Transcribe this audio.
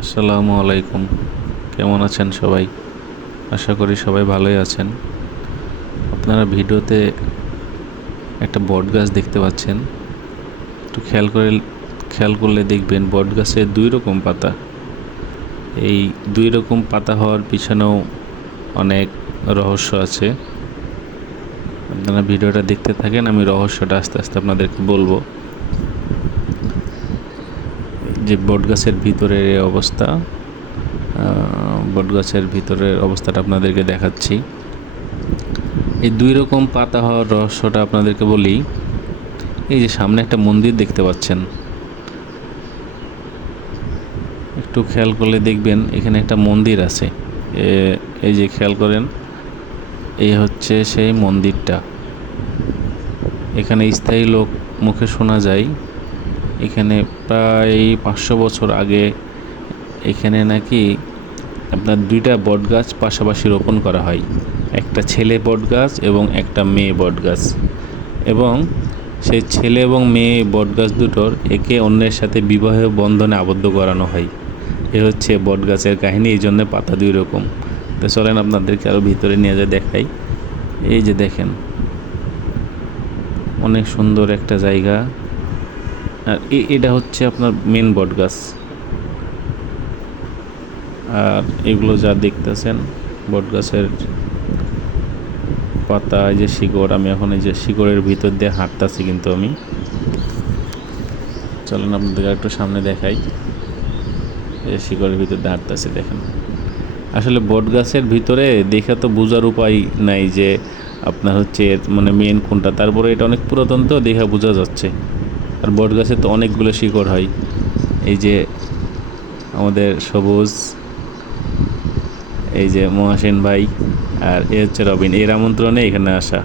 আসসালামু আলাইকুম। কেমন আছেন সবাই? আশা করি সবাই ভালোই আছেন। আপনারা ভিডিওতে একটা বট গাছ দেখতে পাচ্ছেন। একটু খেয়াল করে, খেয়াল করলে দেখবেন বট গাছের দুই রকম পাতা। এই দুই রকম পাতা হওয়ার পিছনেও অনেক রহস্য আছে। আপনারা ভিডিওটা দেখতে থাকেন, আমি রহস্যটা আস্তে আস্তে আপনাদেরকে বলব। যে বটগাছের ভিতরের অবস্থা বটগাছের ভিতরের অবস্থাটা আপনাদেরকে দেখাচ্ছি। এই দুই রকম পাতা হওয়ার রহস্যটা আপনাদেরকে বলি। এই যে সামনে একটা মন্দির দেখতে পাচ্ছেন। একটু খেয়াল করলে দেখবেন এখানে একটা মন্দির আছে। এই যে খেয়াল করেন, এই হচ্ছে সেই মন্দিরটা। এখানে স্থায়ী লোক মুখে শোনা যায়। এখানে প্রায় পাঁচশো বছর আগে এখানে নাকি আপনার দুইটা বট গাছ পাশাপাশি রোপণ করা হয়। একটা ছেলে বট গাছ এবং একটা মেয়ে বট গাছ এবং সেই ছেলে এবং মেয়ে বট গাছ দুটোর একে অন্যের সাথে বিবাহ বন্ধনে আবদ্ধ করানো হয়। এ হচ্ছে বট গাছের কাহিনী, এই জন্য পাতা দুই রকম। তো চলেন আপনাদেরকে আরও ভিতরে নিয়ে যায় দেখাই। এই যে দেখেন, অনেক সুন্দর একটা জায়গা। আর এটা হচ্ছে আপনার মেন বট গাছ। আর এগুলো যা দেখতেছেন, বট গাছের পাতা, এই যে শিকড়, আমি এখন এই যে শিকড়ের ভিতর দিয়ে হাঁটতাছি কিন্তু আমি। চলেন আপনাদের একটু সামনে দেখাই। এই শিকড়ের ভিতর দিয়ে হাঁটতাছি, দেখেন। আসলে বট গাছের ভিতরে দেখে তো বোঝার উপায় নাই যে আপনার হচ্ছে মানে মেন কোনটা। তারপরে এটা অনেক পুরাতন তো, দেখা বোঝা যাচ্ছে। আর বট গাছে তো অনেকগুলো শিকড় হয়। এই যে আমাদের সবুজ, এই যে মহাসেন ভাই আর এ হচ্ছে রবিন। এর আমন্ত্রণে এখানে আসা।